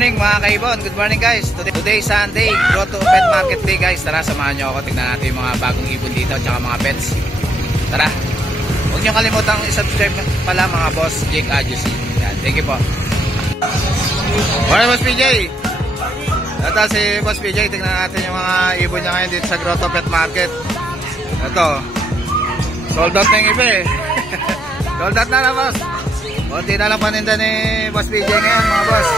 morning mga kaibon, good morning guys. Today Sunday, Grotto Pet Market Day guys. Tara, samahan nyo ako, tignan natin yung mga bagong ibon dito at mga pets. Tara, huwag nyo kalimutang i-subscribe pala mga boss Jake Adjusi. Yan, thank you po. Morning Boss PJ. Ito si Boss PJ, tignan natin yung mga ibon niya ngayon dito sa Grotto Pet Market. Ito, sold out na yung iba eh. Sold out na boss. Kunti na lang paninda ni Boss PJ ngayon mga boss.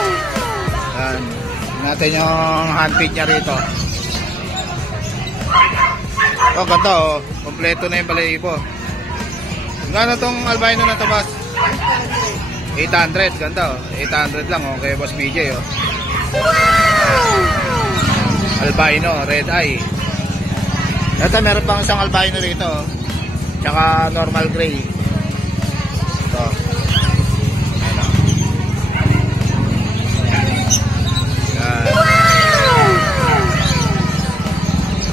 Yan, natin yung handpid niya rito. Oh, ganda oh. Kompleto na yung balahibo. Gano'n tong albino na to boss? 800, ganda oh. 800 lang oh, kay Boss PJ oh. Albino, red eye. Ito, meron pang isang albino rito oh. Tsaka normal gray. Ito.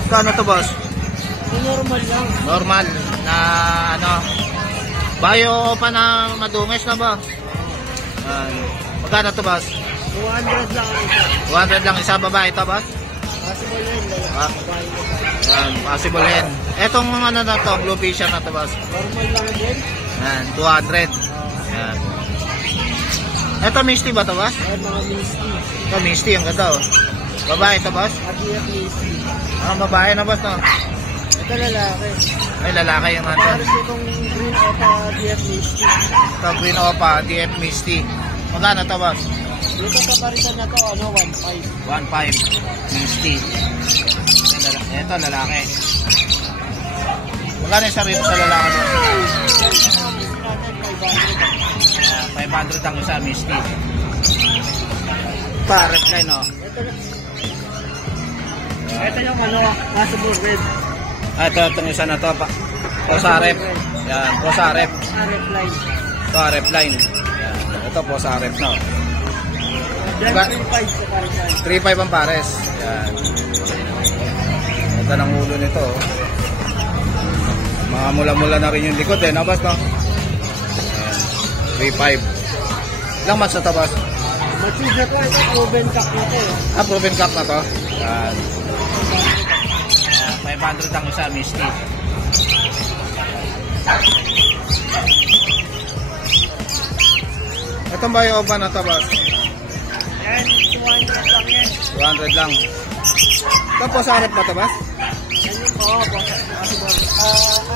Ano to boss? Normal lang. Normal na ano, bayo pa na madungis na ba? Magkano to boss? 200 lang isa. 200 lang isa, babae ito boss? Possible yan. Possible yan. Etong ano na to, blue fisher na to boss? Normal lang din. Yan, 200. Yan. Ito misty ba to boss? Ay, mga misty. Ito misty, ang ganda oh. Babae ito boss? Adiyak misty. Babae na boss no? Ito lalaki. Ay, lalaki yung nandun. Pares itong green opa adiyak misty. Ito green opa, DF misty. Magkano to boss? Dito paparitan na to, ano, 1.5. 1.5 misty. Ito lalaki. Magkano yung sarito sa lalaki no? 500 ang isa misty. Parrot line no? Ito yung ano, possible red. Itong isa na to pa. Posarep. Yan, posarep. Arep line. Ito arep line. Yan. Ito posarep no. Then 3.5 sa parisan. 3.5 ang pares. Yan. Ito ng ulo nito. Mga mula-mula na rin yung likod eh, nabas no? Yan. 3.5. Ilang months na to boss? Mature na to, ito proven cup na to. Proven cup na to. Yan. 500 ang isa, misty. Itong bayo ba na to boss? Yan, 200 lang yan. 200 lang. Ito po sa arep ba to boss? Oo, possible.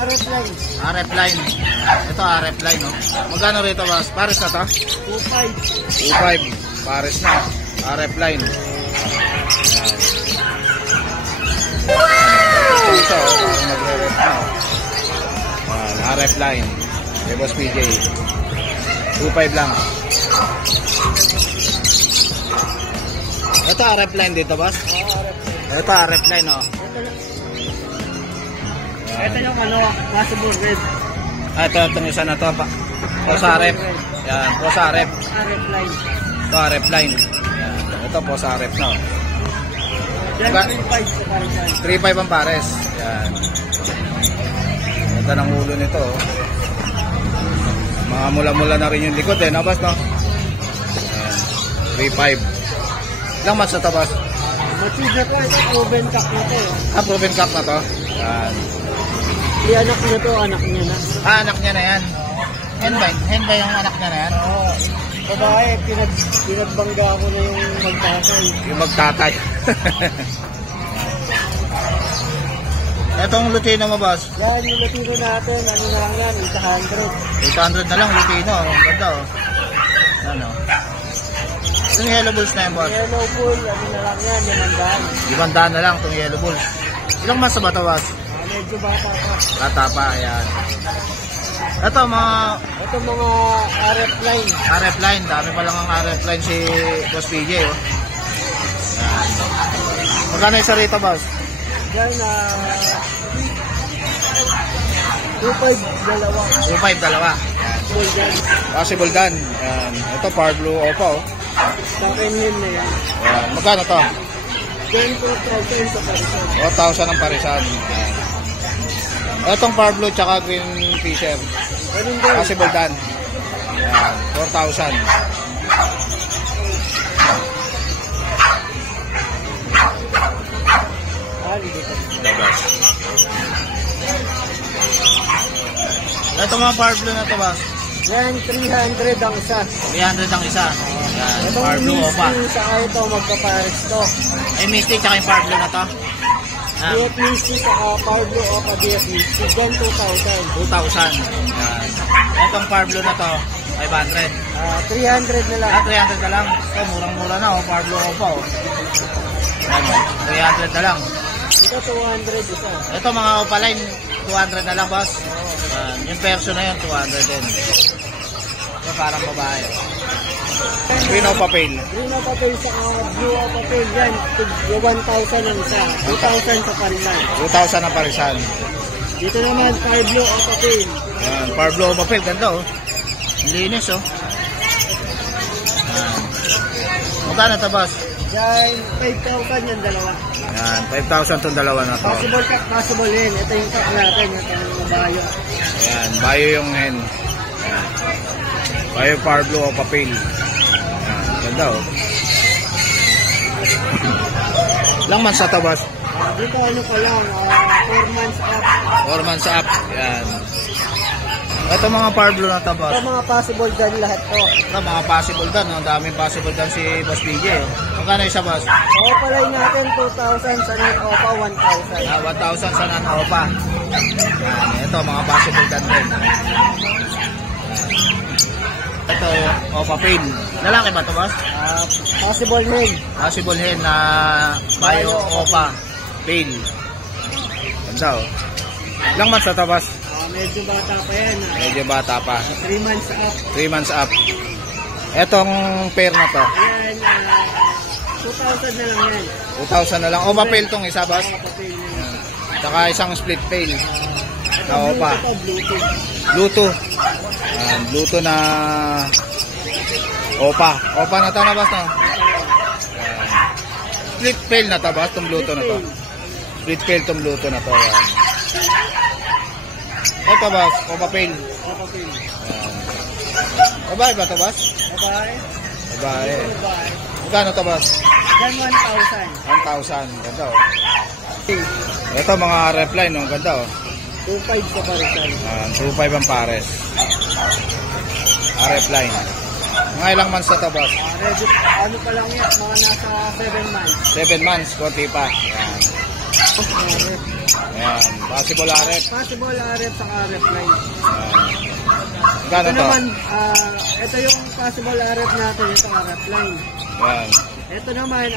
Arep line. Arep line. Ito arep line no. Magkano rito boss? Pares na to? 2.5. 2.5. Pares na. Arep line. Ito, parang nagre-rep na. RF line. Kay Boss PJ. 2.5 lang. Ito RF line dito, boss? Ito RF line, oh. Ito yung ano, possible red. Ito, itong isa na to. Posarep. Yan, posarep. RF line. Ito RF line. Yan. Ito posarep na, oh. Then 3.5 sa parisan. 3.5 ang pares. Yan. Ganda ng ulo nito. Oh. Mga mula-mula na rin yung likod eh, nabas no? Yan. 3.5. Ilang months na to, boss? Mature na to, ito proven cup na to. Proven cup na to. Yan. Anak niya to, anak niya na. Anak niya na yan. Hen ba yung anak niya na yan? Oo. Babae, pinagbangga ko na yung magtatay. Yung magtatay. Etong Lutino mo, boss? Yan, yung Lutino natin, ano na lang yan, 800. 800 na lang, Lutino. Ang ganda, oh. Ano? Yung yellow bulls na yan, boss? Yellow bull, ano na lang yan, 500. 500 na lang itong yellow bulls. Ilang months na ba ito, boss? Medyo bata pa. Bata pa, ayan. Ito, mga RF line. RF line. Dami pa lang ang RF line si Boss PJ, oh. Ayan. Magkano isa rito, boss? Yan, 2.5 dalawa. 2.5 dalawa. Possible dan. Ayan. Ito, Par Blue Opa, oh. Second hand na yan. Ayan. Magkano to? 10,000 sa parisan. 4,000 ang parisan. Ayan. Itong Par Blue tsaka Green Fisher. Possible dan. Ayan. 4,000. Ito mga Power Blue na to, boss. Yan, 300 ang isa. 300 ang isa. Yan, Itong Power Blue Opa. Misty, saka ito, magpapares to. Ay, Misty, tsaka yung Power Blue na to. Ah, DF Misty, saka Power Blue Opa DF Misty. Yan, 2,000. 2,000. Yan. Itong Power Blue na to, 500. 300 na lang. 300 na lang. Ito, murang-mura na, oh. Power Blue Opa, oh. Yan, 300 na lang. Ito, 200 isa. Ito, mga Opaline, 200 na lang, boss. Yan, yung perso na yun, 200 din. Ito, parang babae. Green Opa Pale. Green Opa Pale, saka Blue Opa Pale. Yan, 1,000 ang isa. 2,000 sa parisan. 2,000 ang parisan. Dito naman, Power Blue Opa Pale. Yan, Power Blue Opa Pale, ganda, oh. Linis, oh. Yan. Magkano ito, boss? Yan, 5,000 yan, dalawa. Yan, 5,000 itong dalawa na to. Possible yan. Ito yung cut natin. Ito yung bayo. Ayan, bayo yung hen. Ayan. Bayo Power Blue Opa Pale. Ayan, ganda, oh. Ilang months na to, boss? Dito ano ko lang, 4 months up. 4 months up. Ayan. Ito mga Power Blue na to, boss. Ito mga possible dyan lahat to. Ito mga possible dan. Ang daming possible dan si Boss DJ. Magkano isa, boss? Opa line natin, 2,000. Sa net Opa, 1,000. 1,000 sa non-opa. Ayan, ito mga possible dan din. Ito, Opa Pale. Lalaki ba ito, boss? Possible male. Possible hen na Bayo Opa Pale. Ganda, oh. Ilang months na ito, boss? Medyo bata pa yan. Medyo bata pa. 3 months up. 3 months up. Etong pair na to. Yan, 2,000 na lang yan. 2,000 na lang. Opa Pale tong isa, boss. Opa Pale yan. Tsaka isang split pail. Na Opa. Ito, Bluetooth. Bluetooth. Ayan, Bluetooth na Opa. Opa na to na, boss, no? Ayan. Split pail na to, boss, tong Bluetooth na to. Split pail tong Bluetooth na to. Ayan. Ito, boss, Opa pail. Opa Pale. Ayan. Babae ba to, boss? Babae. Babae. Babae. Magkano to, boss? Yan, 1,000. 1,000. Ganda, oh. Ito, mga repline, no? Ganda, oh. 2,500 sa parisan. 2,500 ang pares. RF line. Mga ilang months na to, boss? Ready, ano pa lang yan, mga nasa 7 months. 7 months, konti pa. Ayan. Ayan. Possible RF. Possible RF sa RF line. Ayan. Gano Ito to? naman, ito yung possible RF natin, ito RF line. Ayan. Ito naman,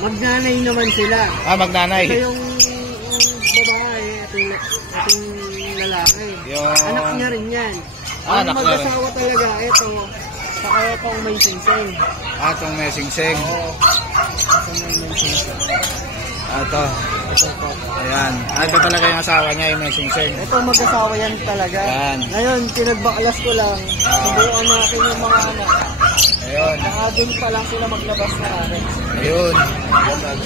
magnanay naman sila. Magnanay. Ito yung babae, ito yung lalaki. Yung... Anak niya rin yan. Anak Ang niya rin. mag-asawa talaga, ito, saka itong may singsing. Itong may singsing. Oo. Ito may singsing. Ito. Ito po. Ayan. Ito talaga yung asawa niya, yung may singsing. Ito mag-asawa yan talaga. Yan. Ngayon, pinagbaklas ko lang. Subukan natin yung mga anak. Ayun. Nakadun pa lang sila maglabas na RF. Ayun.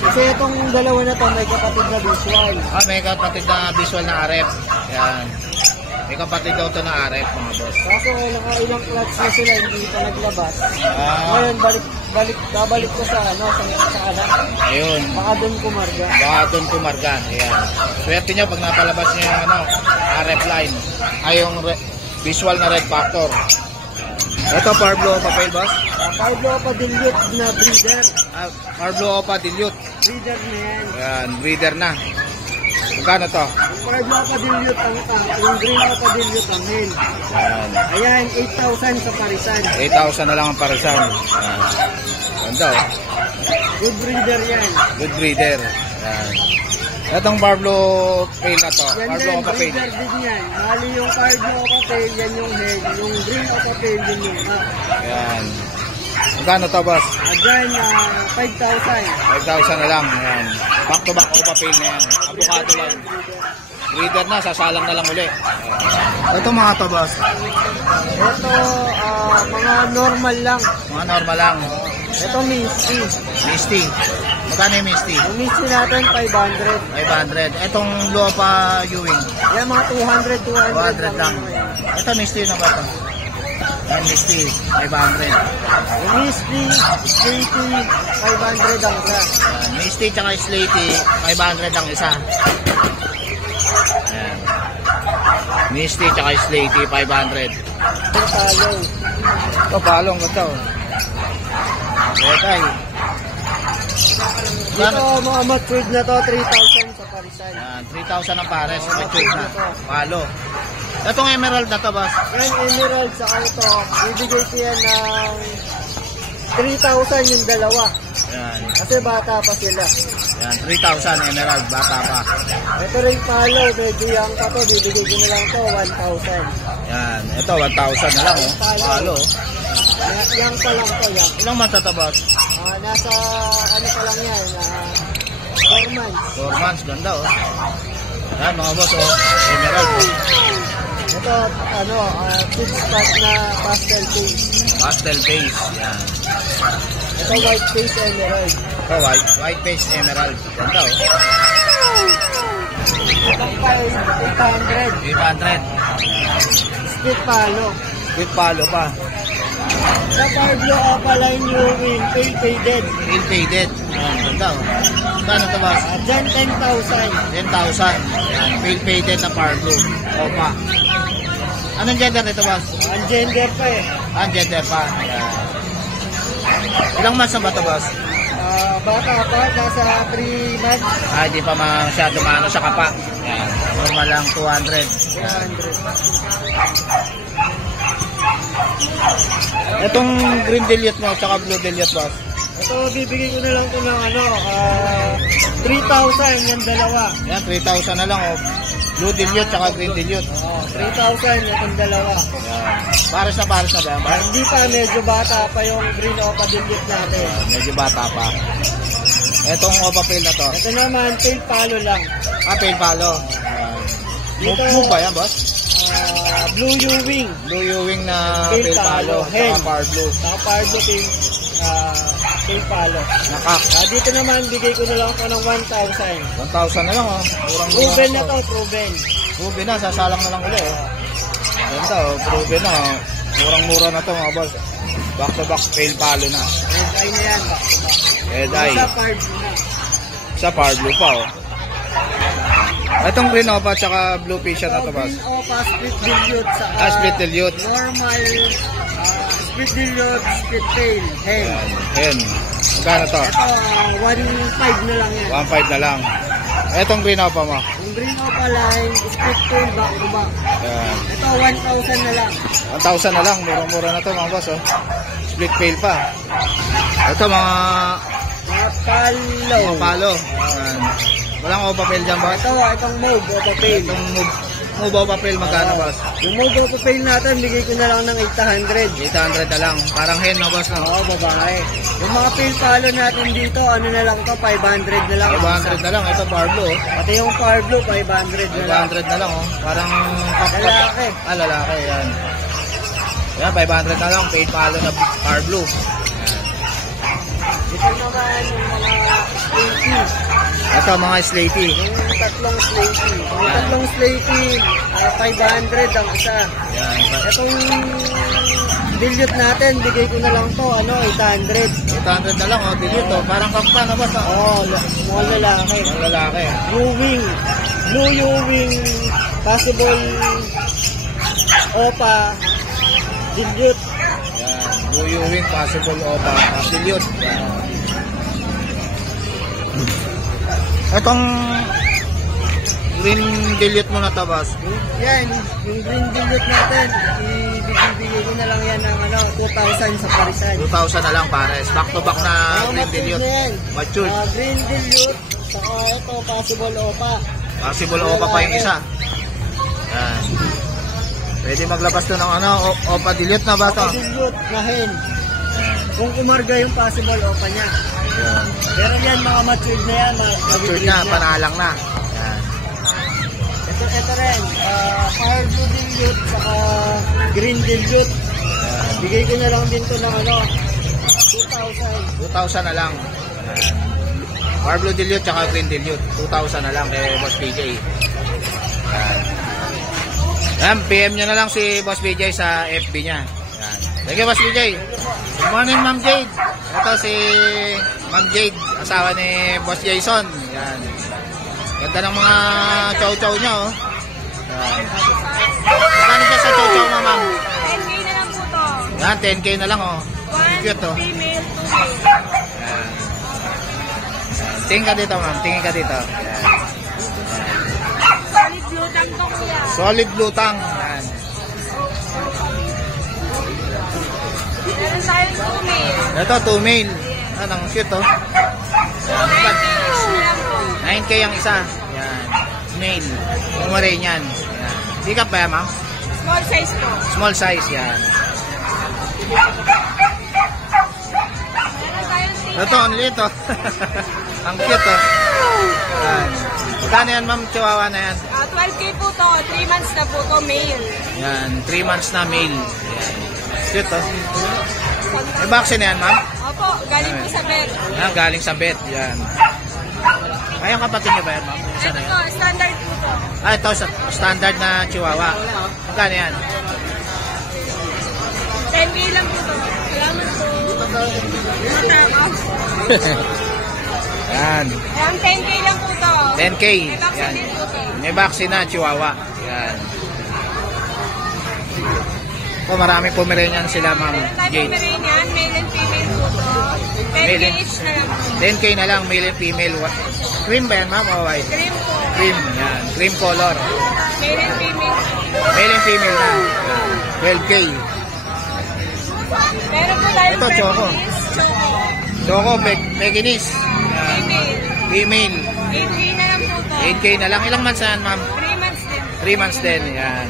Kasi itong dalawa na to may kapatid na visual. May kapatid na visual na RF. Ayan. May kapatid daw ito na RF, mga boss. Kaso nakailang clutch na sila hindi pa naglabas. Ah. Ngayon babalik ko sa ano sa anak. Ayun. Baka doon kumarga. Baka doon pumarga. Ayan. Swerte nyo pag napalabas nyo yung ano, RF line. Ay yung visual na red factor. Ito, Power Blue Opa Pale, boss. Power Blue Opa Dilute na breeder. Power Blue Opa Dilute. Breeder na yan. Ayan, breeder na. Magkano to? Yung Power Blue Opa Dilute yung Green Opa Dilute ang hen. Ayan. Ayan, 8,000 sa parisan. 8,000 na lang ang parisan. Ayan. Ganda, oh. Good breeder yan. Good breeder. Ayan. Itong Power Blue Pale na to. Yan Power Blue din, Opa Pale. breeder din yan. Hali yung Power Blue Opa Pale, yan yung head. Yung Green Opa Pale, din yung head. Ayan. Magkano to, boss? Again, 5,000. 5,000 na lang. Ayan. Back to back Opa Pale na yan. Avocado lang. Breeder na, sasalang na lang uli. Ito mga to, boss. Ito, mga normal lang. Mga normal lang. Ito, Misty. Misty. Magkano yung Misty? Yung Misty natin, 500. 500. Itong Lupa Ewing. Yan, mga 200 200 lang. Ito Misty na ba ito? Yan Misty. 500. Yung Misty, Slaty, 500 ang isa. Yan. Misty tsaka Slaty. 500 ang isa. Ayan. Misty tsaka Slaty, 500. Itong talong. Ito, palong ganda oh. Okay. Dito mga matured na to, 3,000 sa parisan. Yan, 3,000 ang pares. Matured na. Palo. Itong emerald na to, boss. Yan, emerald sa ito. Bibigay ko yan ng 3,000 yung dalawa. Yan. Kasi bata pa sila. Yan, 3,000 emerald. Bata pa. Ito rin palo, medyo young pa to. Bibigay ko na lang to, 1,000. Yan. Ito, 1,000 na lang oh. Palo. Young pa lang to, young. Ilang months na to, boss? Nasa, ano pa lang yan, 4 months. 4 months. Ganda oh. Yan mga boss oh. Emerald. Ito, kids spot na pastel face. Pastel base. Yan. Ito, white face emerald. Ito, white base emerald. Ganda oh. Ito, 800. 800. Split palo. With palo pa. Sa Parblo Opaline Ewing, pale faded. Pale faded. Yan. Ganda oh. Kano to boss? Dyan, 10,000. 10,000. Yan. Pale faded na Parblo. Opa. Anong gender nito boss? Ang gender pa eh. Ang gender pa. Yan. Ilang months na ba ito boss? Bata pa, nasa 3 months. Hindi pa masyado maano sa kapa. Yan. Normal lang 200. Yan. 200. Itong green dilute mo tsaka blue dilute boss. Ito, bibigay ko na lang ito ng 3,000 yung dalawa. Yan, 3,000 na lang oh. Blue dilute tsaka green dilute. 3,000 itong dalawa. Yan. Pares na ba yan? Hindi pa, medyo bata pa yung green opa dilute natin. Medyo bata pa. Itong opa pale na to. Ito naman, pale palo lang. Pale palo. Move ba yan boss? Blue Ewing. Blue Ewing na Pale pale palo. palo. Hen. Saka par blue. Saka Parblo pale palo. Nakak. Dito naman, bigay ko na lang ito ng 1,000. 1,000 na lang oh. Proven na to, proven. Proven na, sasalang na lang ulit oh. Ganda oh, proven na oh. Murang-mura na to mga boss. Back to back pale palo na. Red eye na yan, back to back. Red eye. Sa Parblo na. Sa par blue pa oh. Itong green opa tsaka blue fish na to boss. Green opa, split dilute. Saka Split dilute. normal, split dilute, split tail. Hen. Hen. Magkano to? Ito, 1,500 na lang yan. 1,500 na lang. Itong green opa mo. Yung green opa line, split tail, back to back. Yan. Ito, 1,000 na lang. 1,000 na lang. Murang-mura na to mga boss oh. Split pail pa. Ito mga Palo. palo. Yan. Walang opa pail dyan boss. Itong move, opa pail. Itong move opa pail magkano boss? Yung move opa pail natin, bigay ko na lang ng 800. 800 na lang. Parang hen no boss no? Oo, babae. Yung mga pail palo natin dito, ano na lang to, 500 na lang. 500 na lang. Ito Parblo oh. Pati yung Parblo, 500 na lang. 500 na lang oh. Parang Lalaki. lalaki yan. Yan 500 na lang. Pail palo na Parblo. Ito naman yung mga slaty. Ito mga slaty. Yung tatlong slaty. Yung tatlong slaty, 500 ang isa. Yan. Itong dilute natin, bigay ko na lang to, 800. 800 na lang oh. Dilute oh. Parang kakpa na boss oh. Oo, mga lalaki. Ang lalaki. Ewing. Blue Ewing. Possible opa. Dilute. Yan. Blue Ewing, possible opa. Dilute. Yan. Itong green dilute mo na to boss. Yan, yung green dilute natin, ibibigay ko na lang yan ng 2,000 sa parisan. 2,000 na lang pares. Back to back na green dilute. Matured. Green dilute, saka ito, possible opa. Possible opa pa yung isa. Yan. Pwede maglabas to ng opa dilute na ba to? Opa dilute na hen. Kung kumarga yung possible opa niya. Yan. Pero yan, mga matured na yan. Matured na, panalang na. Yan. Ito rin, Parblo dilute, saka green dilute. Bigay ko na lang din to ng 2,000. 2,000 na lang. Parblo dilute tsaka green dilute. 2,000 na lang kay Boss PJ. Yan, PM nyo na lang si Boss PJ sa FB niya. Yan. Thank you, Boss PJ. Good morning, Ma'am Jade. Ito si Ma'am Jade, asawa ni Boss Jason. Yan. Ganda ng mga chow-chow niya, oh. Yan. Magkano siya sa chow-chow mo, ma'am? 10K na lang po to. Yan, 10K na lang, oh. One Cute, oh. female, 2 male. Yan. Tingin ka dito, ma'am. Tingin ka dito. Yan. Solid blue tang to kuya. Solid blue tongue. Yan. Meron tayong 2 male. Ito, 2 male. Yan, ang cute, oh. Yan. 9K each na lang po. 9K ang isa. Yan. Male. Pomeranian. Yan. Sikap ba yan, ma'am? Small size po. Small size, yan. Meron tayong Ito, only ito. Ang cute, oh. Yan. Magkano yan, ma'am? Chihuahua na yan. 12K po to. 3 months na po to male. Yan. 3 months na male. Yan. Cute, oh. May vaccine na yan, ma'am? Opo, galing po sa vet. Yan, galing sa vet. Yan. Ay, ang kapatid niyo ba yan, ma'am? Isa Ito na yan. po, standard po to. Ah, ito, standard na chihuahua. Magkano yan? 10K lang po to. Salamat po. Matapos. Yan. Ayan, 10K lang po to. 10K. May vaccine Yan. din po to. May vaccine na, chihuahua. Yan. Oh, maraming Pomeranian sila, ma'am. Meron tayong Jade. Pomeranian, male and female po to. 10K Male and- each na lang po. 10K na lang, male and female. Cream ba yan, ma'am? O white? Cream po. Cream. Yan. Cream color. Male and female. Male and female na. 12K. Meron po tayong Ito, choco. Choco. Choco, Pekinese. Yan. Female. Female. 8K na lang po to. 8K na lang. Ilang months na yan, ma'am? 3 months din. 3 months din. Yan.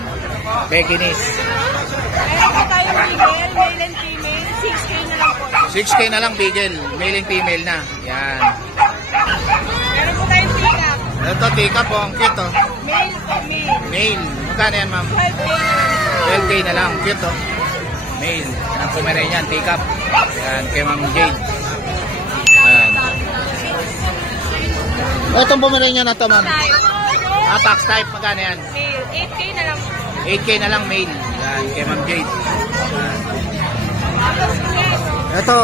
Pekinese. Meron po tayong Beagle, male and female. 6K na lang po. 6K na lang, Beagle. Male and female na. Yan. Meron po tayong Peacock. Ito, tika po. Ang cute, oh. Male po, male. Male. Magkano yan, ma'am? 12K na lang. 12K na lang. Cute, oh. Male. Yan, Pomeranian. Take up. Yan, kay Ma'am Jade. Yan. Itong Pomeranian na to, ma'am. Tayo. Attack type. Magkano yan? Male. 8K na lang po. 8K na lang, male. Yan, kay Ma'am Jade. Yan. Tapos kuya ito. Ito,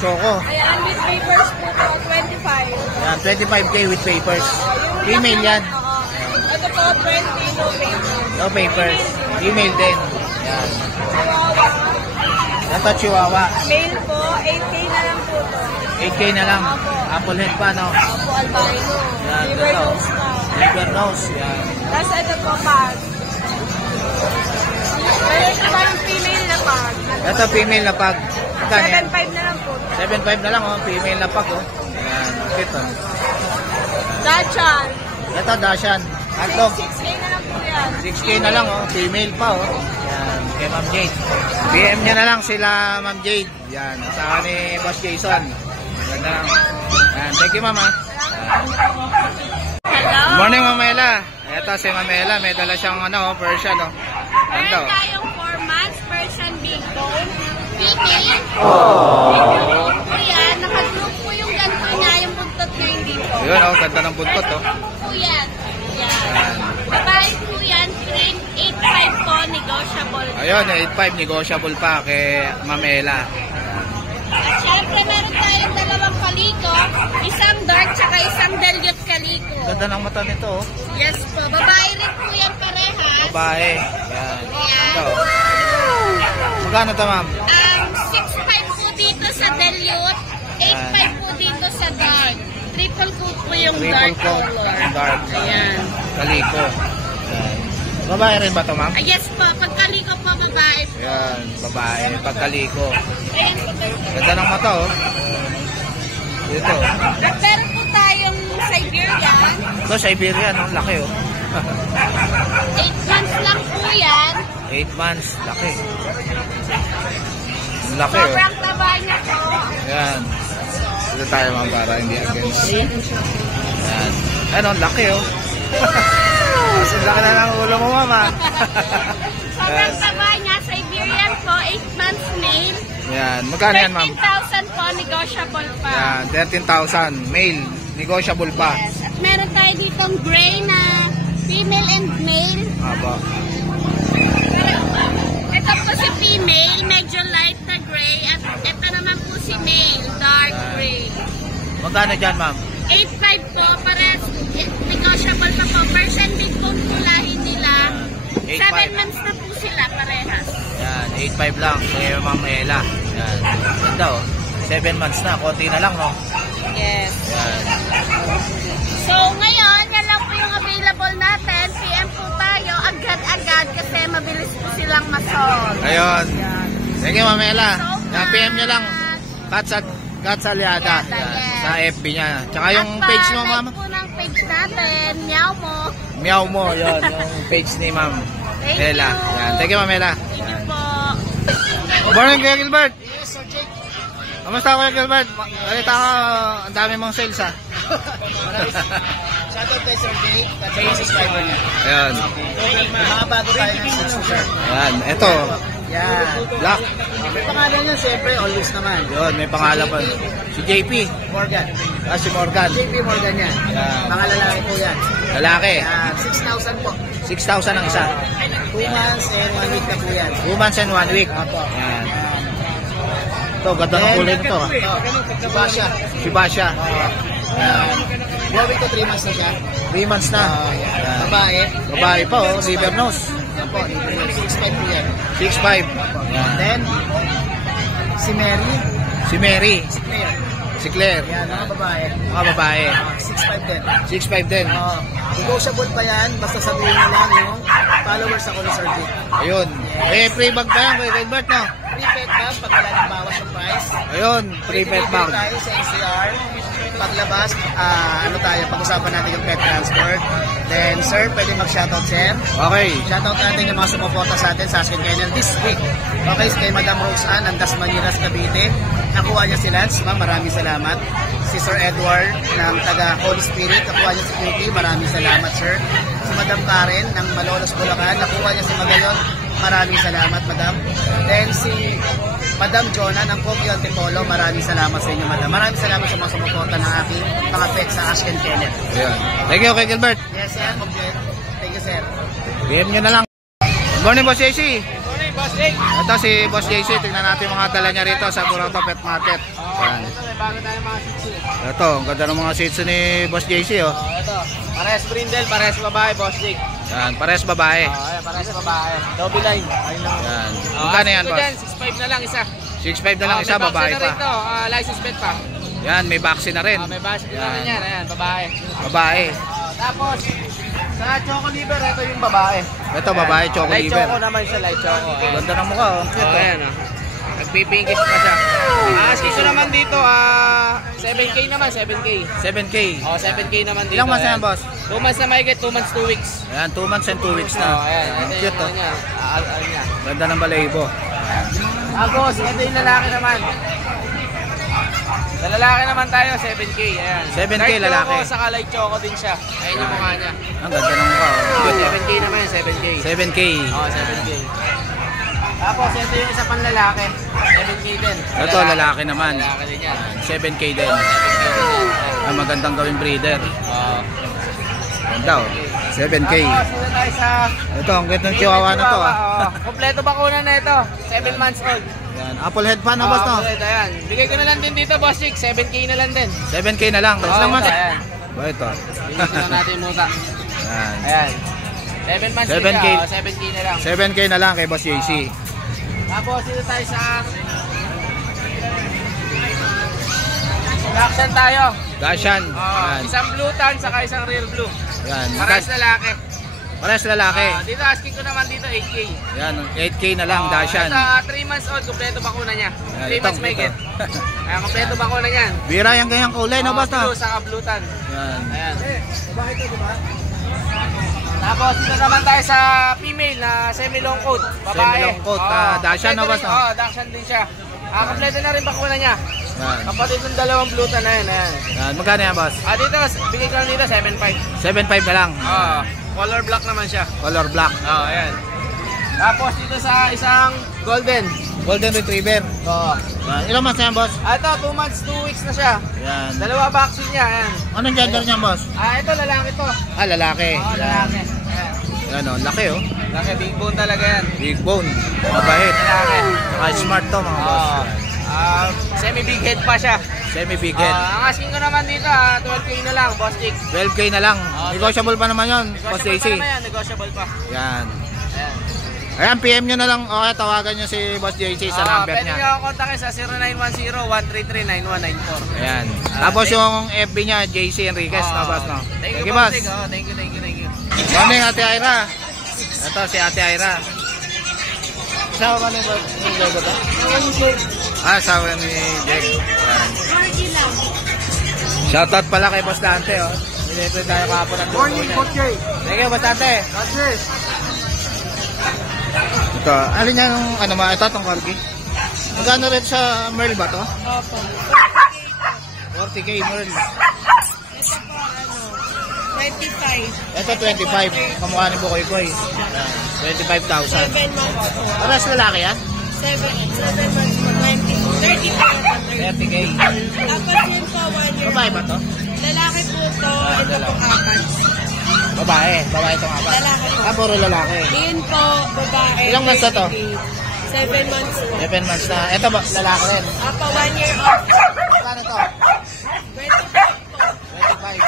choco. Ayan, with papers po to. 25. Yan, 25K with papers. Female yan. Oo. Ito po, 20. No papers. No papers. Female din. Yan. Chihuahua. Ito, chihuahua. Male po, 8K na lang po to. 8K na lang. Apple head pa, no? Opo, albino. Yan, Liver ito. nose pa. Liver nose. Yan. Tapos ito po, pag. Meron po tayong female na pag. Ito, female na pag. Magkano yan? 7.5 na lang po. 7.5 na lang, oh. Female na pag, oh. Yan. Cute, oh. Dachan. Ito, Dashan. Hotdog. 6K na lang po yan. 6K na lang, oh. Female pa, oh. Yan. Kay Ma'am Jade. PM niya na lang sila, Ma'am Jade. Yan. Saka ni Boss Jason. Ganda lang. Yan. Thank you, Mama. Hello. Good morning, Mamela. Ito si Mamela. May dala siyang, ano, Persian, oh. Ano? Meron tayong 4 months Persian Big Bone. Female. Po yan. Naka-group po yung ganito niya, yung buntot niya hindi po. Yun, oh. Ganda ng buntot, oh. Po yan. Yan. Babae po yan. Grade 8.5 po. Negotiable. Ayun, 8.5 negotiable pa kay Mamela. At syempre meron tayong dalawang kaliko. Isang dark tsaka isang dilute kaliko. Ganda ng mata nito, oh. Yes po. Babae rin po yan parehas. Babae. Yan. Ayan. Ito. Magkano to, ma'am? 6.5 po dito sa dilute. 8.5 po dito sa dark. Triple coat po yung Triple dark coat. color. Dark. Ayan. Kaliko. Yan. Babae rin ba to, ma'am? Ah, yes po. Pag kaliko po, babae po. Yan. Babae. Pagkaliko. Ayan po. Ganda ng mata, oh. Dito. At meron po tayong Siberian. Ito, Siberian, oh. Laki, oh. 8 months lang po yan. 8 months. Laki. Laki, oh. Sobrang taba niya po. Yan. Dito tayo, ma'am, para hindi against. Yan. Ano, laki, oh. Kasi laki na ng ulo mo, mama. Sobrang taba niya. Siberian po. 8 months male. Yan. Magkano yan, ma'am? 13,000 po. Negotiable pa. Yan. 13,000. Male. Negotiable pa. Yes. At meron tayo ditong gray na female and male. Aba. Ito po si female, medyo light na gray. At ito naman po si male, dark gray. Magkano dyan, ma'am? 8.5 po, parehas negotiable pa po. Persian big bone po lahi nila. 6'5 lang. Kaya Ma'am Ella. Yan. Ganda oh. 7 months na. Konti na lang, no? Yes. Yan. So, ngayon, yan lang po yung available natin. PM po tayo agad-agad kasi mabilis po silang masold. Ayun. Thank you, Ma'am Ella. So Yan, PM nyo lang. Cats Aliada. Yan. Yes. Sa FB niya. Tsaka yung page mo, Ma'am. At po ng page natin, Meow Mo. Meow mo. Yun. Yung page ni Ma'am Thank Ella. you. Yan. Thank you, Ma'am Ella. Thank you po. Morning, Kuya Gilbert. Yes, Sir Jake. Kamusta, Kuya Gilbert? Balita ko, ang dami mong sales, ha? Shoutout kay Sir Jake. At sa mga subscriber niya. Ayan. Mga bago tayo ng subscriber. Ayan. Ito. Yan. Black. May pangalan niya, siyempre, always naman. Yun, may pangalan pa. Si JP. Morgan. Si Morgan. JP Morgan yan. Yan. Mga lalaki po yan. Lalaki. Yan. 6,000 po. 6,000 ang isa. 2 months and 1 week na po yan. 2 months and 1 week. Apo. Yan. Ito, ganda ng kulay nito. Si Basha. Si Basha. Going to 3 months na siya. 3 months na. Yan. Babae. Babae pa, oh. Liver nose. Apo, 6'5 po yan. 6'5. Yan. Then, si Mary. Si Mary. Si Claire. Si Claire. Yan, mga babae. Mga babae. 6'5 din. 6'5 din. Negotiable pa yan. Basta sabihin mo lang yung followers ako ni Sir Jake. Ayun. Eh, free bag pa yan, Kuya Gilbert, no? Free pet bag pag wala nang bawas ng price. Ayun, free pet bag. Tayo sa NCR. Paglabas, ano tayo, pag-usapan natin yung pet transport. Then, sir, pwede mag-shoutout, sir. Okay. Shoutout natin yung mga sumuporta sa atin sa Asking Kennel this week. Okay, kay Madam Rose Ann, ng Dasmanilas, Cavite. Nakuha niya si Lance, ma'am, maraming salamat. Si Sir Edward ng taga Holy Spirit, nakuha niya si Cutie, maraming salamat, sir. Si Madam Karen ng Malolos, Bulacan, nakuha niya si Magayon, maraming salamat, Madam. Then si Madam Jonah ng Pogi Antipolo, maraming salamat sa inyo, Madam. Maraming salamat sa mga sumuporta ng aking mga pets sa Asking Kennel. Ayun. Thank you, Kuya Gilbert. Yes, sir. Thank you, sir. PM nyo na lang. Good morning, Boss JC. Morning, Boss Jake. Ito si Boss JC. Tingnan natin mga dala niya rito sa Burauto Pet Market. Ayan. Ito, may bago tayo mga sitsi. Ito, ang ganda ng mga shih tzu ni Boss JC, oh. Ito, parehas brindle, parehas babae, Boss Jake. Yan, pares babae. Ayan, parehas babae. Double line. Ayun lang. Yan. Magkano yan, Boss? 6'5 na lang isa. 6'5 na lang isa, babae pa. License plate pa. Yan, may vaccine na rin. May basket na rin Yan. yan. Ayan, babae. Babae. Tapos, sa Choco Liver, ito yung babae. Ito, babae, choco Light liver. Choco naman siya, light Choco. Ganda ng mukha, oh. Ang cute, oh. Ayan, nagpipingkis pa siya. Asking ko naman dito, 7K naman, 7K. 7K. 7K naman dito. Ilang months na yan, Boss? 2 months na mahigit, 2 months, 2 weeks. Ayan, 2 months and 2 weeks na. Ayan, Ang ito cute, yung oh. niya. Ano niya. Ganda ng balahibo. Tapos, ito yung lalaki naman. Sa lalaki naman tayo, 7K. Ayan. 7K Light lalaki. Choco, saka light Choco din siya. Ayan yung mukha niya. Ang ganda ng mukha, oh. Cute, oh. 7K naman, 7K. 7K. 7K. Tapos, ito yung isa pang lalaki. 7K din. Ito, lalaki naman. Lalaki din yan. 7K din. 7K din yan. Ang magandang gawing breeder. Oo. Ganda, oh. 7K. Tapos, dito tayo sa... Ito, ang cute ng chihuahua na to, ah. Kompleto bakuna na ito. 7 months old. Yan. Apple head pa na, Boss, no? Ayan. Bigay ko na lang din dito, Boss Chick. 7K na lang din. 7K na lang. Ilang months? Ayan. Ba, ito. Bigyan na natin yung muta. Yan. Ayan. 7 months 7K. din siya. 7K na lang. 7K na lang kay Boss JC. Tapos dito tayo sa... Action tayo. Dashan. Yan. Isang blue tan, saka isang real blue. Yan. Parehas lalaki. Parehas lalaki. Dito asking ko naman dito 8K. Yan. 8K na lang, Dashan. Ito 3 months old, kompleto bakuna niya. 3 months may get. Ayan, kompleto bakuna niyan. Bira yung ganyang kulay, no, Boss, no? Blue, saka blue tan. Yan. Ayan. Babae ito, diba? Tapos dito naman tayo sa female na semi-long coat. Babae. Semi-long coat, Dashan na, Boss, no? Oo, Dashan din siya. Kompleto na rin bakuna niya. Yan. Kapatid ng dalawang blue tan na yan. Ayan. Yan. Magkano yan, Boss? Dito, bigay ko lang dito 7.5. 7.5 na lang. Color black naman siya. Color black. Ayan. Tapos dito sa isang golden. Golden Retriever. Oo. Yan. Ilang months na yan, Boss? Ito, 2 months, 2 weeks na siya. Yan. Dalawa vaccine niya. Ayan. Anong gender niyan, Boss? Ito, lalaki to. Lalaki. Oo, Yan. lalaki. Ayan. Yan, oh. Laki, oh. Laki, big bone talaga yan. Big bone. Mabait. Lalaki. Saka smart to, mga boss. Semi-big head pa siya. Semi-big head. Ang asking ko naman dito, 12K na lang, Boss Chick. 12K na lang. Negotiable pa naman yun, Boss Negotiable pa JC. naman yan, negotiable pa. Yan. Ayan. Ayan, PM nyo na lang. Okay, tawagan nyo si Boss JC sa number Pwede niya. nyo ako kontakin sa 0910-133-9194. Ayan. Tapos yung FB niya, JC Enriquez, no, boss, no? Thank you, boss. boss. Thank you. Morning, Ate Ira. Ito, si Ate Ira. Sawa ka ni Boss? Sawa ni Jeg. Ayan. Shoutout pala kay Boss Dante, oh. Nilibre tayo kahapon ng dugo niya. Thank you, Boss Dante. Ito, alin yan yung, ano ma, ito itong corgi? Magkano rin sa Merl ba to? Opo. 40k Merl. Ito po, 25. Ito 25, kamukha ni Bukoy Koy. 25,000. 7 months po. Paras lalaki yan? 7 months po, 20. 30k. Tapos yun po, 1 year. Babae ba to? Lalaki po to, ito po apat. Babae itong apat. Lalaki po. Puro lalaki. Yun po, babae. Ilang months na to? 7 months po. 7 months na. Ito ba, lalaki rin. Apa, 1 year off. Paano to? 25 po. 25.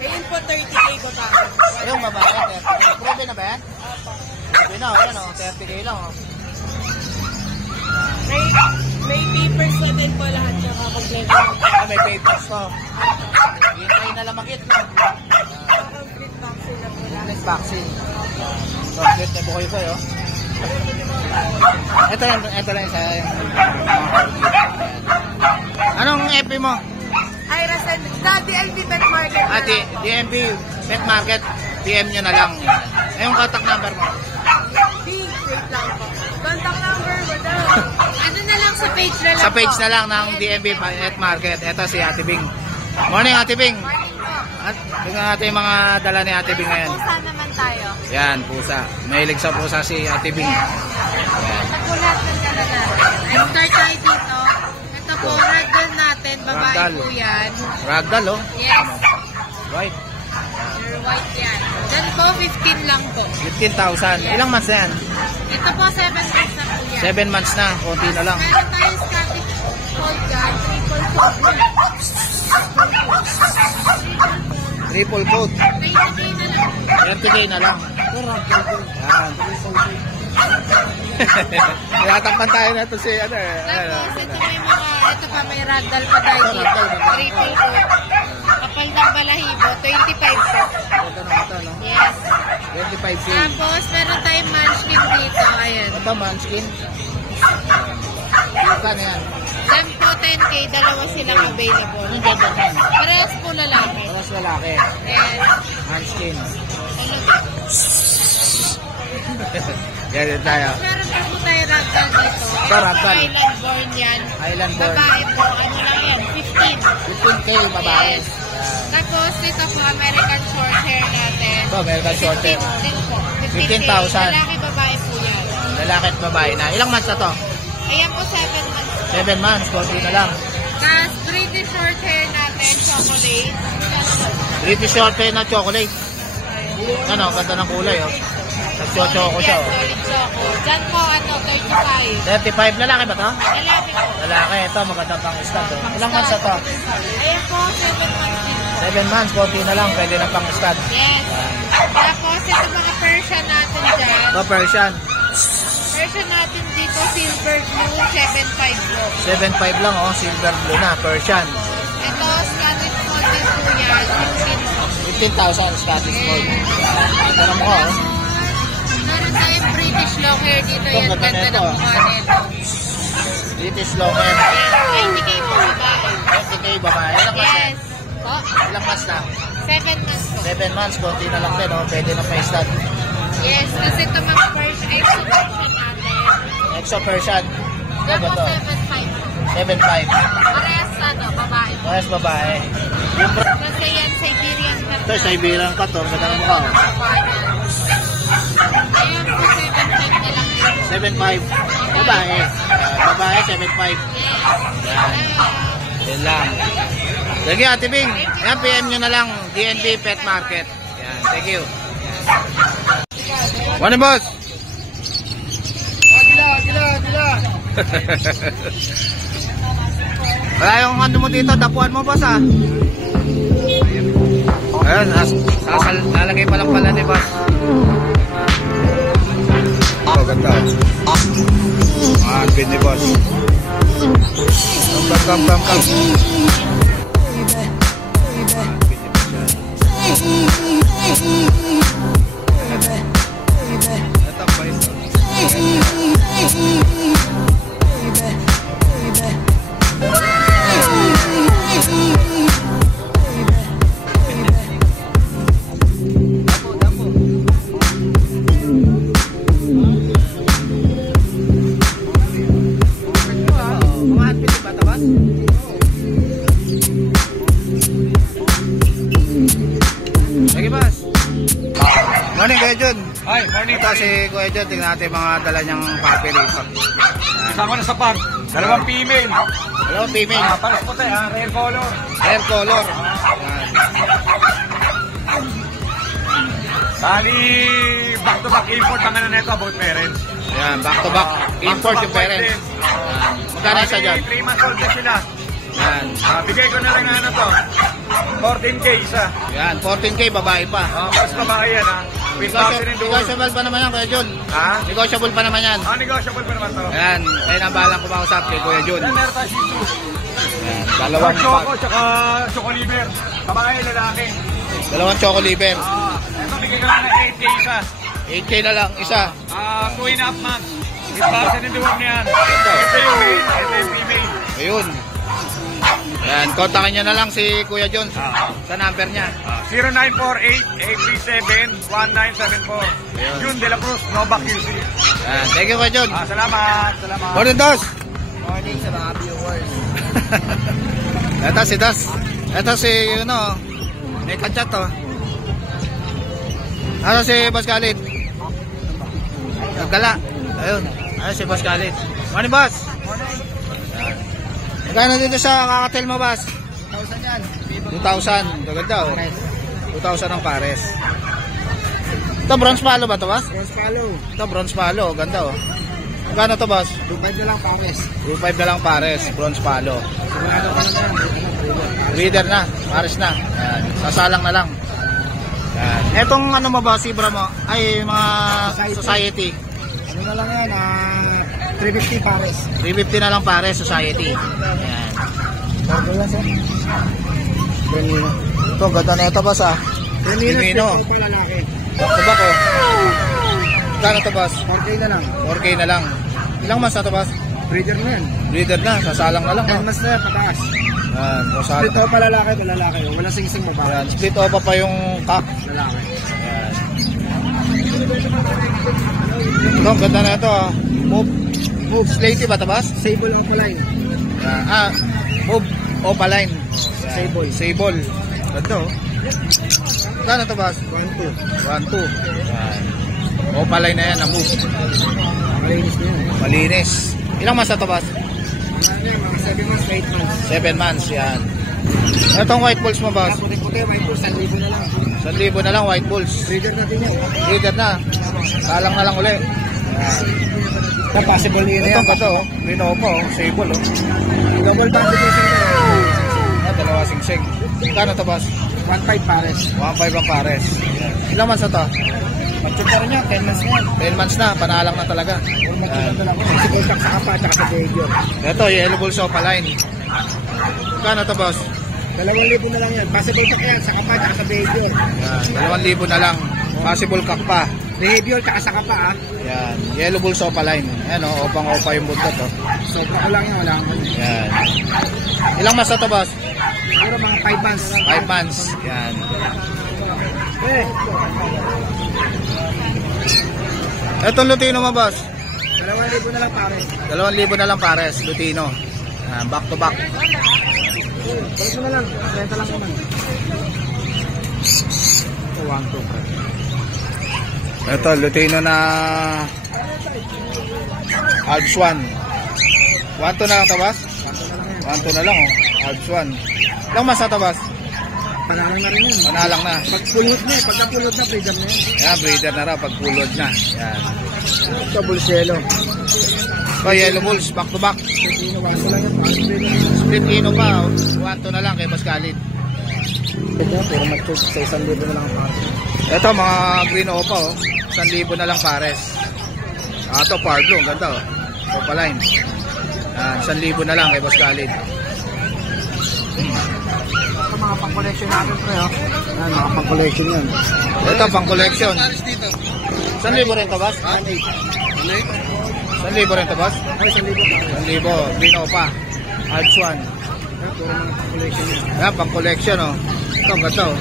Ayun po, 30k babae. Yung babae, 30k. Probe na ba yan? Probe na, ayan o, 30k lang o. May papers na din po lahat siya kakompleto. May papers to. Hintay na lamakit, no? Complete vaccine na po lahat. Next vaccine. Complete na Bukoy Koy, oh. Ito lang isa. Anong FB mo? Ira Send, DMB Pet Market. DMB Pet Market. PM nyo na lang. Yung contact number mo. Wait lang po. Contact number mo daw. Ano na lang sa page na lang Sa page po. na lang ng DMB Pet Market. Ito si Ate Bing. Morning, Ate Bing. Morning po. At tingnan natin yung mga dala ni Ate Bing ngayon. Pusa naman tayo. Yan, pusa. Mahilig sa pusa si Ate Bing. Yan. Nagulat ng dala natin. Ay, start tayo dito. Ito po, ragdoll natin. Babae Ragdoll. po yan. Ragdoll, oh. Yes. Right. Pure white yan. Then po, 15 lang po. 15,000. Ilang months na yan? Ito po, 7 months na po yan. 7 months na. Konti na lang. Meron tayo Scottish Fold yan. Triple fold. Triple coat. 20k na lang. 30k na lang. Yan. Tinatakpan tayo na ito si ano eh. Tapos, ito may mga, ito pa may ragdoll pa tayo Ito, dito. ragdoll. Triple fold. Kapal ng balahibo, 25 po. Ito na ito, no? Yes. 25k. Tapos, meron tayong munchkin dito. Ayan. Ito, manskin. Ito na yan. Then po, 10k, dalawa silang available. Anong ganda yan? Parehas po lalaki. Oras lalaki. Yes. Manskin. Talaga. Ganyan tayo. Meron pa po tayo ragdoll dito. Ito, ragdoll. Island born yan. Island born. Babae po, ano lang yan, 15. 15k babae. Yes. Tapos ito po, American short hair natin. Ito, American short hair. 15 din po. 15,000. Lalaki, babae po yan. Lalaki at babae na. Ilang months na to? Ayan po, 7 months. 7 months. Konti na lang. Tapos British short hair natin, chocolate. British short hair na chocolate. Ano, ganda ng kulay, oh. Nagchochoko siya, Yes, oh. solid choco. Dyan po, 35. 35 lalaki ba to? Lalaki po. Lalaki, ito magandang pang stud, oh. Ilang months na to? Ayan po, 7 months din po. 7 months, konti na lang, pwede na pang stud. Yes. Tapos ito mga Persian natin dyan. Ito, Persian. Version natin dito, silver blue, 7.5 po. 7.5 lang, oh. Silver blue na, Persian. Ito, Scottish Fold din po yan, 15,000 Scottish Fold. Ito na mukha, oh. Meron tayong British long hair dito, yan, ganda ganda nito, ng ah. mukha nito. British long hair. 20k po babae. 20k babae. Ilang months na? Yes. Po, Ilang months na? 7 months po. 7 months, konti na lang din, oh. Pwede na pa stud. Yes, kasi ito mga Persian, exo Persian natin. Exo Persian. Ito ba Tapos to? 7.5. 7.5. Parehas babae po. Parehas babae. Yung Kasi yan, Siberian cat. ito, Siberian cat, oh. Ganda ng mukha, oh. Ayan po, 7.5 na lang din. 7.5. Babae. Babae, 7.5. Yan lang. Sige, Ate Bing. Yan, PM nyo na lang. DNB Pet Market. Yan, thank you. Morning, boss. Wala yung ano mo dito, dapuan mo, boss, ah. Ayan, lalagay pa lang pala ni boss. Ganda. Mga bid ni boss. Come. Ito pa ito. Morning Kuya Jun. Hi, morning. Ito si Kuya Jun, tingnan natin mga dala niyang puppy rito. Kasama na sa pag. Dalawang female. Hello, female. Pares puti, rare color. Hair color. Bali, back-to-back import ang ano nito, both parents. Yan, back to back. Import yung parents. Yan. Magkano isa dyan? 3 months old na sila. Yan. Bigay ko na lang ano to. 14K isa. Yan, 14K babae pa. Mas babae yan With vaccine and dual. Negotiable pa naman yan, Kuya Jun. Ha? Negotiable pa naman yan. Negotiable pa naman to. Yan, kaya nabalang kumausap kay Kuya Jun. Yan, meron tayo Shih Tzu. Yan, dalawang Choco, tsaka Choco Liver. Babae, lalaki. Choco liver. Ito, bigay ko lang na 8K isa. 8K na lang, isa. 2.5 months. With vaccine and dual niyan. Ito yung male, ito yung female. Ayun. Yan, kontakin nyo na lang si Kuya Jun sa number niya. 0948-837-1974. Jun de la Cruz, Nova QC. Yan, thank you Kuya Jun. Salamat. Morning, Dos. Morning sa mga viewers. Ito si Dos. Ito si, may kachat to. Ano si Boss Khalid? Nagdala. Ayun. Ayun si Boss Khalid. Morning, Boss. Magkano dito sa kakatel mo, Boss? 1,000 yan. 2,000. Gaganda, oh. 2,000 ang pares. Ito, bronze palo ba ito, Boss? Bronze palo. Ito, bronze palo. Ganda, oh. Magkano ito, Boss? 2,500 na lang pares. 2,500 na lang pares. Bronze palo. Sigurado ka na yan. Breeder na. Pares na. Yan. Sasalang na lang. Yan. Etong ano mo ba, Zebra mo? Ay, mga society. Ano na lang yan, 350 pares. 350 na lang pares, society. Yan. Bago yan, sir. Premino. Ito, ganda na ito, Boss, ah. Premino. Back-to-back, oh. Gano ito, Boss? 4K na lang. 4K na lang. Ilang months na ito, Boss? Breeder na yan. Breeder na. Sasalang na lang, 10 no? months na yan, pataas. Yan. Split opa lalaki, malalaki. Walang sing-sing mo pa. Yan. Split opa pa yung cock. Lalaki. Yan. Ito, ganda na ito, ah. Move slaty ba ito, Boss? Sable opa line. Yan. Move opaline. Sable. Sable. Ganda, oh. Gano ito, Boss? 1,200. 1-2. Yan. Opaline na yan, na move. Malinis na yan. Malinis. Ilang months na ito, Boss? Ano yun, mga 7 months, 8 months. 7 months, yan. Itong white bulls mo, Boss? Puti-puti, may po, 1,000 na lang. 1,000 na lang, white bulls. Breeder natin yan. Breeder na. Salang na lang uli. Yan. Possible yun Ito yan. pa ito, oh. Rinopo, oh. Sable, oh. Double banditation na yan. Ah, dalawa singsing. Kano ito, Boss? 1,500 pares. 1.5 ang pares. Ilang months na ito? Pag-check ka rin yan, 10 months na yan. 10 months na, panalang na talaga. Yan. Si contact sa kapa, tsaka sa behavior. Ito, yellow bulls opaline. Kano ito, Boss? 2,000 na lang yan. Possible check yan, sa kapa, tsaka sa behavior. Yan, 2,000 na lang. Possible cock pa. Behavior, tsaka sa kapa, Yan, yellow bulls opaline. Yan, oh, opang-opa yung buntot, oh. So, ako lang yan, wala akong. Yan. Ilang months na ito, Boss? Pero mga 5 months. 5 months. Yan. Itong Lutino mo, Boss? 2,000 na lang pares. 2,000 na lang pares, Lutino. Back to back. Balik mo na lang, 30 lang naman. 1-2. Ito, Lutino na Alps 1. 1-2 na lang ito, Boss? 1-2 na lang, oh. Alps 1. Ilang mas na ito, Boss? Panalang na rin yun. Panalang na. Pagpulot na, pagkapulot na, freedom na yan. Yan, breeder na raw, pagpulod na. Yan. Ito, bulselo. So, yellow bulls, back to back. Inuwan ko lang yan, pares freedom. Split ino pa, 1-2 na lang kay Boss Khalid. Ito, puro mature, sa 1,000 na lang ang pares. Ito, mga green opa, oh. 1,000 na lang pares. Ito, Power Blue. Ganda oh. Opaline. 1,000 na lang kay Boss Khalid. Ito mga pang-collection natin pre oh. Yan, mga pang-collection yan. Ito, pang collection. 1,000 rin to, boss? 1,000 rin to, boss? 1,000. Green Opa. Alps 1. Yan, pang collection oh. Ito, ang ganda oh.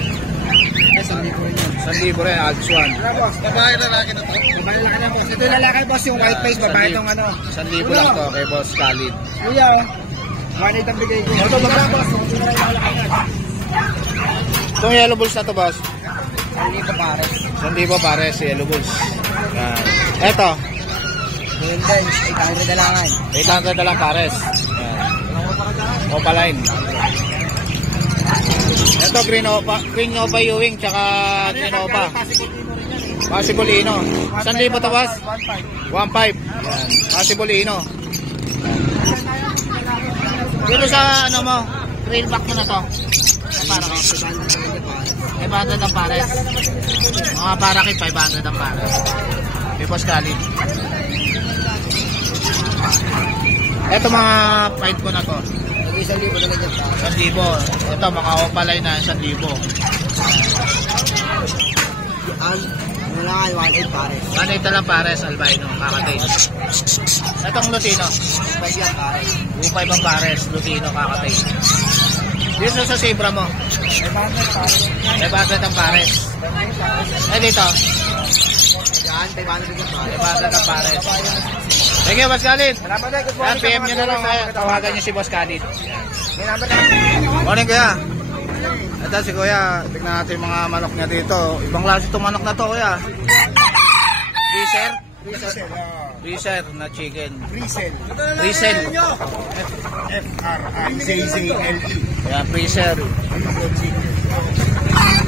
1,000 rin, Alps 1. Babae na laki na to. Babae na boss. Ito yung lalaki boss, yung white face, babae itong ano. 1,000 lang to kay Boss Khalid. Kuya, 1,800 ang bigay ko. Ito babae boss. Itong yellow bulls na to, boss? 1,000 pare. 1,000 pares, yellow bulls. Yan. Ito, Ngayon din, 800 na lang ay. 800 na lang pares. Yan. Opaline. Ito, Green Opa Ewing, tsaka Green Opa. Possible Ino. 1,000 to, boss? 1,500. Yan. Possible Ino. Dito sa ano mo, trail back mo na to. Para ko. 500 ang pares. Mga parakit, 500 ang pares. May Boss Khalid. Ito mga fight ko na to. 1,000 na lang dyan. 1,000. Ito mga opaline na 1,000. Ano lang ay 1,800 pare. 1,800 na lang pares, albino, kakatay. Itong Lutino. 5 yan pare. 2,500 ang pares, Lutino, kakatay. Dito sa Zebra mo. 500 pare. 500 ang pares. Eh dito, Yan, 500 yan pare. 500 ang pares. Sige, Boss Khalid. Salamat eh. Good Yan, morning. PM nyo na lang. Tawagan nyo si Boss Khalid. May number na. Morning, Kuya. Ito si Kuya. Tignan natin yung mga manok niya dito. Ibang klase itong manok na to, Kuya. Freezer? Freezer na chicken. Freezel. Freezer. F-R-I-Z-Z-L-E. Kaya freezer.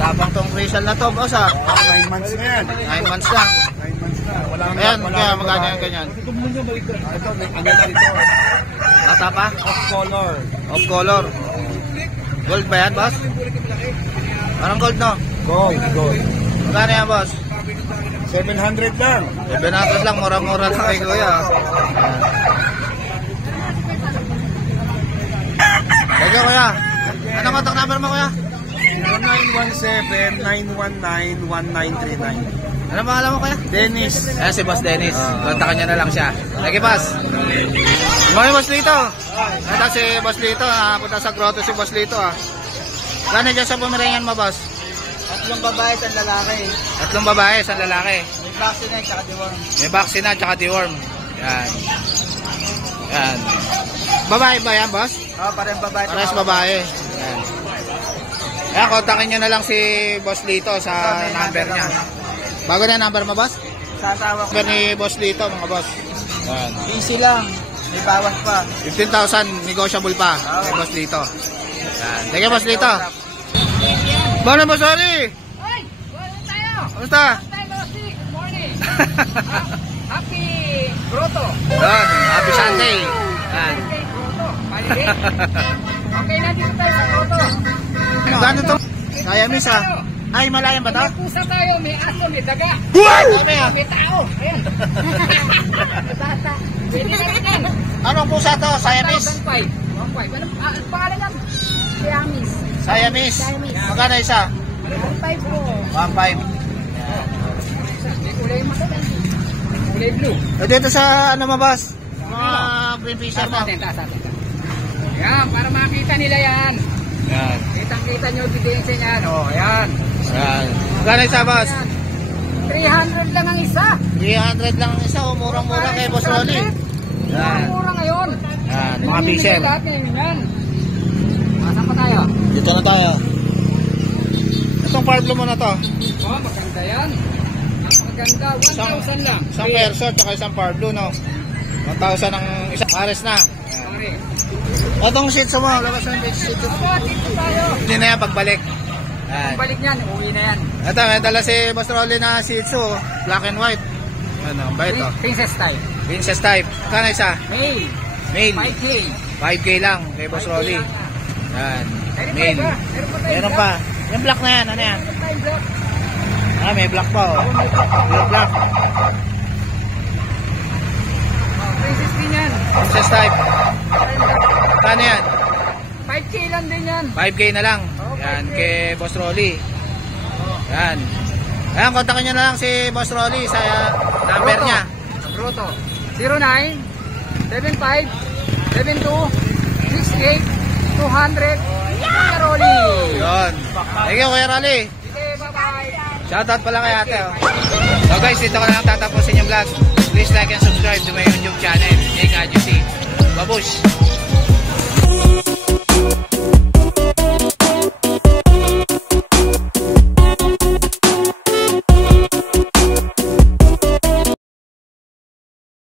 Tapang tong freezer na to, boss ha. 9 months na yan. 9 months lang. 9 months na. Wala na. Ayan, kaya magkano yung ganyan. Ito, ano na ito? Nata pa? Off color. Off color. Gold ba yan, boss? Parang gold, no? Gold. Magkano yan, boss? 700 lang. 700 lang, mura-mura lang kay Kuya. Thank you, Kuya. Ano contact number mo, Kuya? 0917-919-1939. Ano pangalan mo, Kuya? Dennis. Ayan, si Boss Dennis. Kontakan niya na lang siya. Thank you, Boss. Mga Boss Lito. Ito si Boss Lito. Punta sa grotto si Boss Lito. Gano'n dyan sa Pomeranian mo, Boss? 3 babae at lalaki. 3 babae, 1 lalaki. May vaccine na tsaka deworm. May vaccine na, tsaka deworm. Yan. Yan. Babae ba yan, Boss? Parang babae. Pares babae. Yan. Kaya kontakin nyo na lang si Boss Lito sa number niya. Bago na number mo, Boss? Sasawa ko. Number ni Boss Lito, mga boss. Yan. Easy lang. May bawas pa. 15,000 negotiable pa kay Boss Lito. Yan. Thank you, Boss Lito. Bano, Boss Oli? Hoy! Wala tayo! Kamusta? Tayo, Bossy! Good morning! Happy Grotto! Yan. Happy Sunday. Yan. Happy Grotto! Palilig! Okay na dito tayo sa Grotto. Gano'n to? Kaya miss ha? Ay, malayan ba to? May pusa tayo, may aso, may daga. Dami ha? May tao. Ayan. Bata. Pwede na yan. Anong pusa to? Siamese? 1,500. 1,500. Ang pangalan yan? Siamese. Siamese. Siamese. Magkano isa? 1,500 po. 1,500. May kulay mata yan. Kulay blue. E dito sa ano mo, boss? Mga green fisher mo. Taas atin. Yan, para makita nila yan. Yan. Kitang-kita nyo yung ebidensya niyan. O, yan. Yan. Magkano isa, boss? 300 lang ang isa. 300 lang ang isa. Murang-mura kay Boss Rolly. Yan. Mura ngayon. Yan. Mga fisher. Lahat ngayon yan. Masan pa tayo? Dito na tayo. Itong Parblo mo na to. Oh, maganda yan. Maganda. 1,000 lang. Isang perso at isang Parblo, no? 1,000 ang isang pares na. Sorry. Itong shih tzu mo. Labas ng shih tzu. Aba, dito tayo. Hindi na yan pagbalik. Yan. Balik niyan, uwi na yan. Ito, may dala si Boss Rolly na shih tzu. Black and white. Ano, ang bait to. Princess type. Princess type. Kano isa? Male. Male. 5K. 5K lang kay Boss Rolly. Yan. Male. Meron pa. Yung black na yan, ano yan? Meron pa. Ah, may black pa oh. May black. princess din yan. Princess type. Kano yan? 5K lang din yan. 5K na lang. Yan, kay Boss Rolly. Yan. Ayan, kontakin nyo na lang si Boss Rolly sa number Roto. niya. Roto. 09 75 72 68 200 Kuya Rolly. Yun. Thank you, Kuya Rolly. Okay, bye-bye. Shoutout pala kay ate. Oh. So guys, dito ko na lang tatapusin yung vlog. Please like and subscribe to my YouTube channel. Nick Adjuti. Babush!